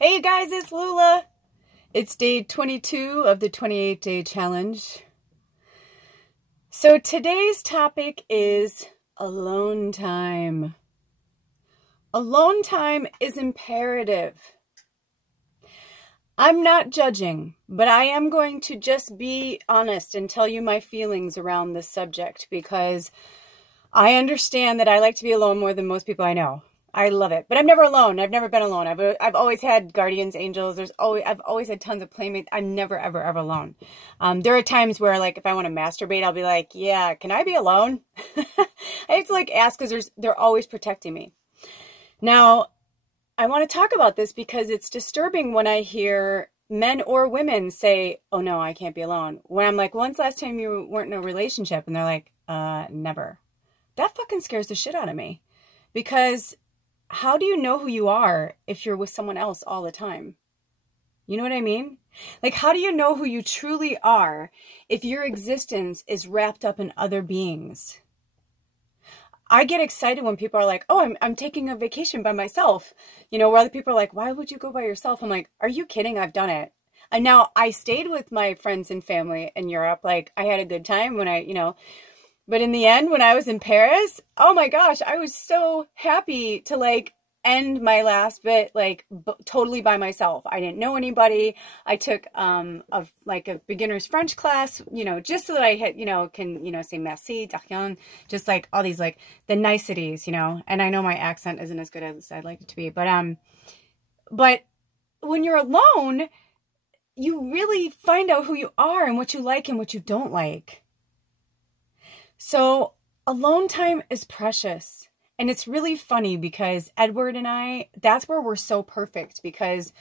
Hey you guys, it's Lula. It's day 22 of the 28-day challenge. So today's topic is alone time. Alone time is imperative. I'm not judging, but I am going to just be honest and tell you my feelings around this subject because I understand that I like to be alone more than most people I know. I love it, but I'm never alone. I've never been alone. I've always had guardians, angels. I've always had tons of playmates. I'm never ever alone. There are times where, like, if I want to masturbate, I'll be like, yeah, can I be alone? I have to like ask because they're always protecting me. Now, I want to talk about this because it's disturbing when I hear men or women say, oh no, I can't be alone. When I'm like, when's the last time you weren't in a relationship? And they're like, never. That fucking scares the shit out of me because how do you know who you are if you're with someone else all the time? You know what I mean? Like, how do you know who you truly are if your existence is wrapped up in other beings? I get excited when people are like, oh, I'm taking a vacation by myself. You know, where other people are like, why would you go by yourself? I'm like, are you kidding? I've done it. And now I stayed with my friends and family in Europe. Like, I had a good time when but in the end, when I was in Paris, oh my gosh, I was so happy to like end my last bit like totally by myself. I didn't know anybody. I took a beginner's French class, just so that I had, can, say merci, de rien, just like all these like the niceties, and I know my accent isn't as good as I'd like it to be, but when you're alone, you really find out who you are and what you like and what you don't like. So alone time is precious. And it's really funny because Edward and I, that's where we're so perfect because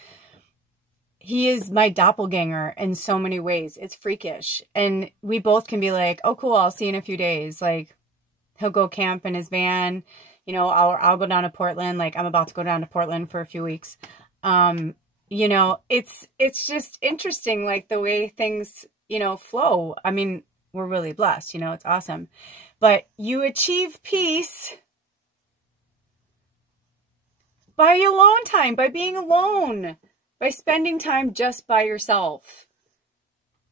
he is my doppelganger in so many ways. It's freakish. And we both can be like, oh, cool, I'll see you in a few days. Like, he'll go camp in his van. I'll go down to Portland. Like, I'm about to go down to Portland for a few weeks. It's just interesting, like the way things, flow. I mean, we're really blessed, it's awesome. But you achieve peace by alone time, by being alone, by spending time just by yourself,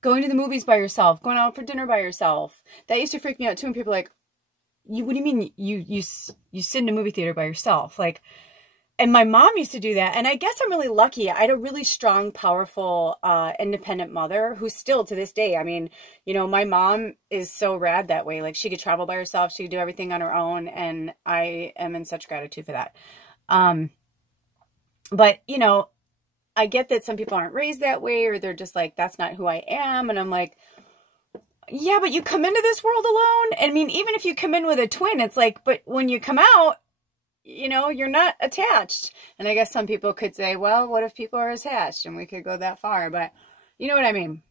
going to the movies by yourself, going out for dinner by yourself. That used to freak me out too. And people are like, what do you mean you sit in a movie theater by yourself? Like, and my mom used to do that. And I guess I'm really lucky. I had a really strong, powerful, independent mother who's still to this day. I mean, my mom is so rad that way. Like, she could travel by herself. She could do everything on her own. And I am in such gratitude for that. But, I get that some people aren't raised that way, or they're just like, that's not who I am. And I'm like, yeah, but you come into this world alone. And I mean, even if you come in with a twin, it's like, but when you come out, you're not attached. And I guess some people could say, well, what if people are attached? And we could go that far, but you know what I mean?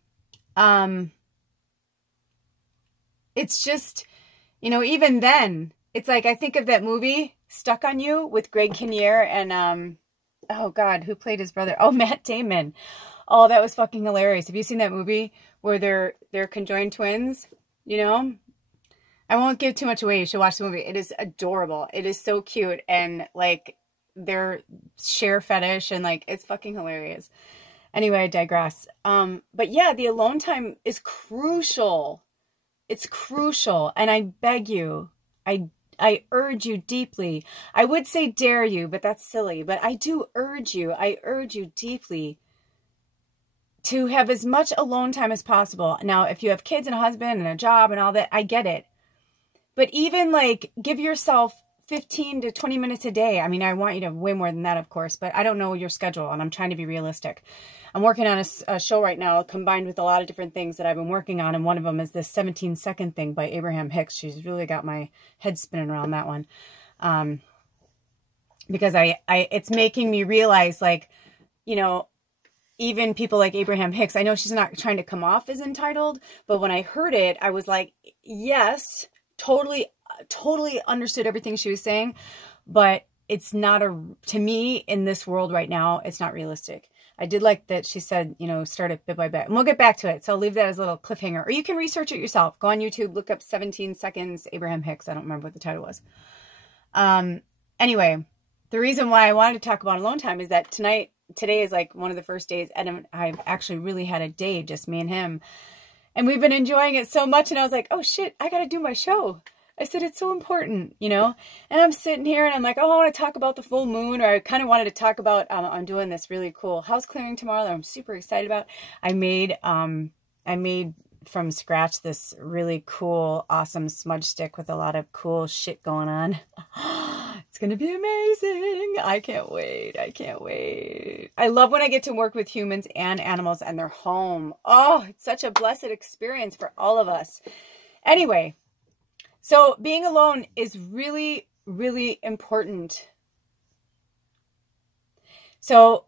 It's just, even then, it's like, I think of that movie, Stuck on You, with Greg Kinnear and, oh God, who played his brother? Oh, Matt Damon. Oh, that was fucking hilarious. Have you seen that movie where they're conjoined twins? I won't give too much away. You should watch the movie. It is adorable. It is so cute. And like their share fetish and like, it's fucking hilarious. Anyway, I digress. But yeah, the alone time is crucial. It's crucial. And I beg you, I urge you deeply. I would say dare you, but that's silly. But I do urge you. I urge you deeply to have as much alone time as possible. Now, if you have kids and a husband and a job and all that, I get it. But even like give yourself 15 to 20 minutes a day. I mean, I want you to have way more than that, of course, but I don't know your schedule and I'm trying to be realistic. I'm working on a show right now combined with a lot of different things that I've been working on. And one of them is this 17-second thing by Abraham Hicks. She's really got my head spinning around that one. Because it's making me realize, like, even people like Abraham Hicks, I know she's not trying to come off as entitled, but when I heard it, I was like, yes, totally understood everything she was saying, but it's not to me in this world right now, it's not realistic. I did like that she said, start it bit by bit, and we'll get back to it. So I'll leave that as a little cliffhanger, or you can research it yourself. Go on YouTube, look up 17 seconds, Abraham Hicks. I don't remember what the title was. Anyway, the reason why I wanted to talk about alone time is that tonight today is like one of the first days, and I've actually really had a day, just me and him. And we've been enjoying it so much. And I was like, oh shit, I got to do my show. I said, it's so important, you know? And I'm sitting here and I'm like, oh, I want to talk about the full moon. Or I kind of wanted to talk about, I'm doing this really cool house clearing tomorrow that I'm super excited about. I made from scratch this really cool, awesome smudge stick with a lot of cool shit going on. It's going to be amazing. I can't wait. I can't wait. I love when I get to work with humans and animals and they're home. Oh, it's such a blessed experience for all of us. Anyway, so being alone is really, really important. So,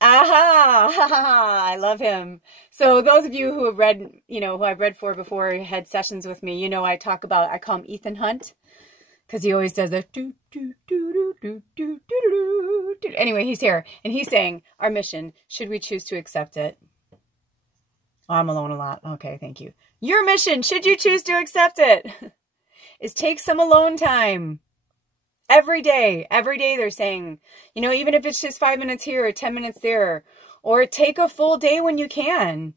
I love him. So those of you who have read, you know, who I've read for before, had sessions with me, you know, I call him Ethan Hunt. Because he always does the do, do, do, do, do, do, do, do. Anyway, he's here. And he's saying, our mission, should we choose to accept it? Oh, I'm alone a lot. Okay, thank you. Your mission, should you choose to accept it, is take some alone time. Every day they're saying, you know, even if it's just 5 minutes here or 10 minutes there, or take a full day when you can.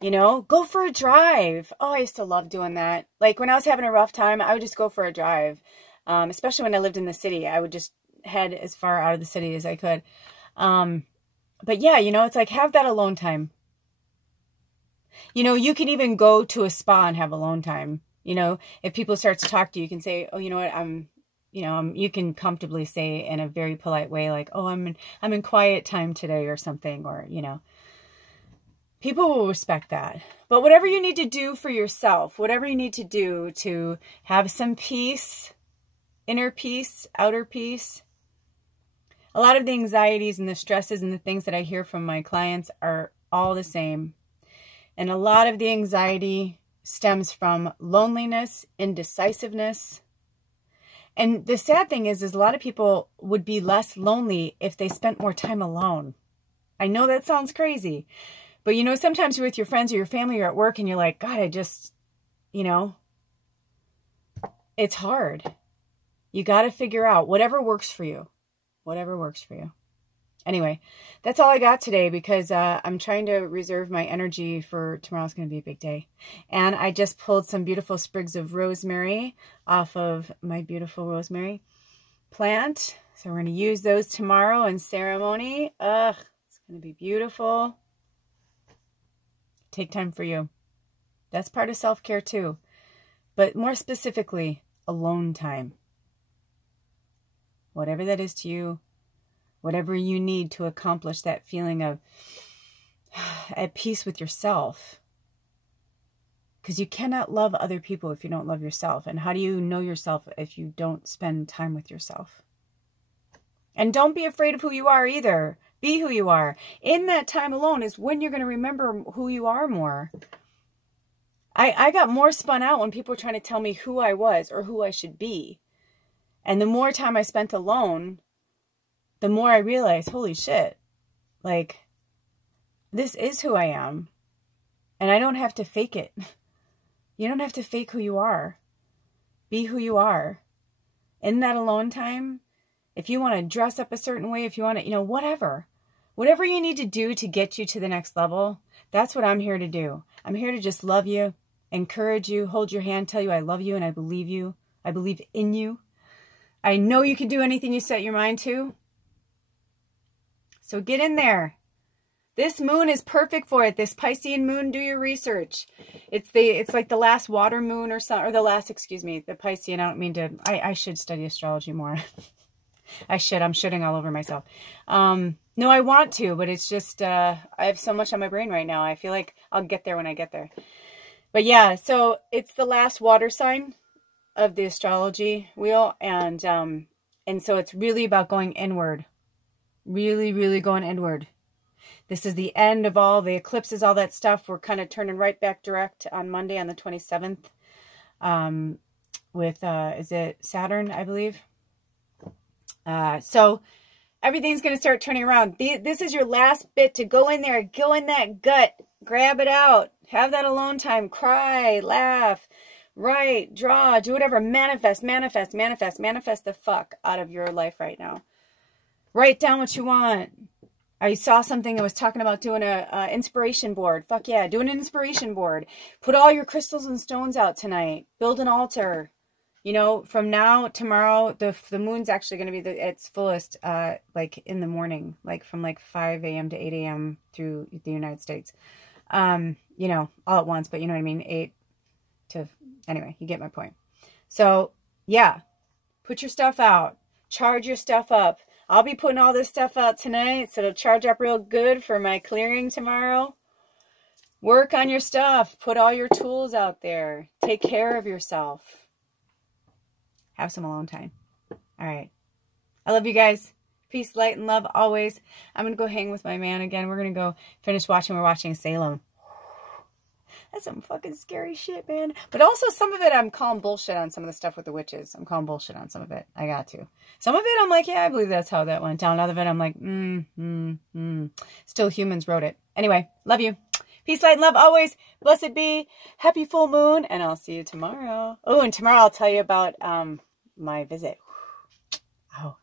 You know, go for a drive. Oh, I used to love doing that. Like when I was having a rough time, I would just go for a drive. Especially when I lived in the city, I would just head as far out of the city as I could. But yeah, you know, it's like have that alone time. You know, you can even go to a spa and have alone time. You know, if people start to talk to you, you can say, oh, you know what, you can comfortably say in a very polite way, like, oh, I'm in quiet time today or something, or, you know. People will respect that. But whatever you need to do for yourself, whatever you need to do to have some peace, inner peace, outer peace. A lot of the anxieties and the stresses and the things that I hear from my clients are all the same. And a lot of the anxiety stems from loneliness, indecisiveness. And the sad thing is a lot of people would be less lonely if they spent more time alone. I know that sounds crazy. But, you know, sometimes you're with your friends or your family or at work and you're like, God, I just, you know, it's hard. You got to figure out whatever works for you. Whatever works for you. Anyway, that's all I got today because I'm trying to reserve my energy for tomorrow's going to be a big day. And I just pulled some beautiful sprigs of rosemary off of my beautiful rosemary plant. So we're going to use those tomorrow in ceremony. Ugh, it's going to be beautiful. Take time for you. That's part of self-care too. But more specifically, alone time. Whatever that is to you, whatever you need to accomplish that feeling of at peace with yourself. Because you cannot love other people if you don't love yourself. And how do you know yourself if you don't spend time with yourself? And don't be afraid of who you are either. Be who you are. In that time alone is when you're going to remember who you are more. I got more spun out when people were trying to tell me who I was or who I should be. And the more time I spent alone, the more I realized, holy shit, like, this is who I am. And I don't have to fake it. You don't have to fake who you are. Be who you are. In that alone time, if you want to dress up a certain way, if you want to, you know, whatever. Whatever you need to do to get you to the next level, that's what I'm here to do. I'm here to just love you, encourage you, hold your hand, tell you I love you and I believe you. I believe in you. I know you can do anything you set your mind to. So get in there. This moon is perfect for it. This Piscean moon, do your research. It's like the last water moon or something, or the last, excuse me, the Piscean. I don't mean to, I should study astrology more. I should. I'm shitting all over myself. No, I want to, but it's just, I have so much on my brain right now. I feel like I'll get there when I get there. But yeah, so it's the last water sign of the astrology wheel. And so it's really about going inward. Really, really going inward. This is the end of all the eclipses, all that stuff. We're kind of turning right back direct on Monday on the 27th. With, is it Saturn, I believe? So everything's going to start turning around. This is your last bit to go in there, go in that gut, grab it out, have that alone time, cry, laugh, write, draw, do whatever, manifest, manifest, manifest, manifest the fuck out of your life right now. Write down what you want. I saw something that was talking about doing a inspiration board. Fuck yeah, doing an inspiration board. Put all your crystals and stones out tonight. Build an altar. You know, from now, tomorrow, the moon's actually going to be its fullest, like in the morning, like from like 5 a.m. to 8 a.m. through the United States. You know, all at once, but you know what I mean? 8 to, anyway, you get my point. So yeah, put your stuff out, charge your stuff up. I'll be putting all this stuff out tonight, so it'll charge up real good for my clearing tomorrow. Work on your stuff. Put all your tools out there. Take care of yourself. Have some alone time. All right. I love you guys. Peace, light, and love always. I'm going to go hang with my man again. We're going to go finish watching. We're watching Salem. That's some fucking scary shit, man. But also some of it, I'm calling bullshit on some of the stuff with the witches. I'm calling bullshit on some of it. I got to. Some of it, I'm like, yeah, I believe that's how that went down. Other of it, I'm like, Still humans wrote it. Anyway, love you. Peace, light, and love always. Blessed be. Happy full moon. And I'll see you tomorrow. Oh, and tomorrow I'll tell you about my visit. Oh.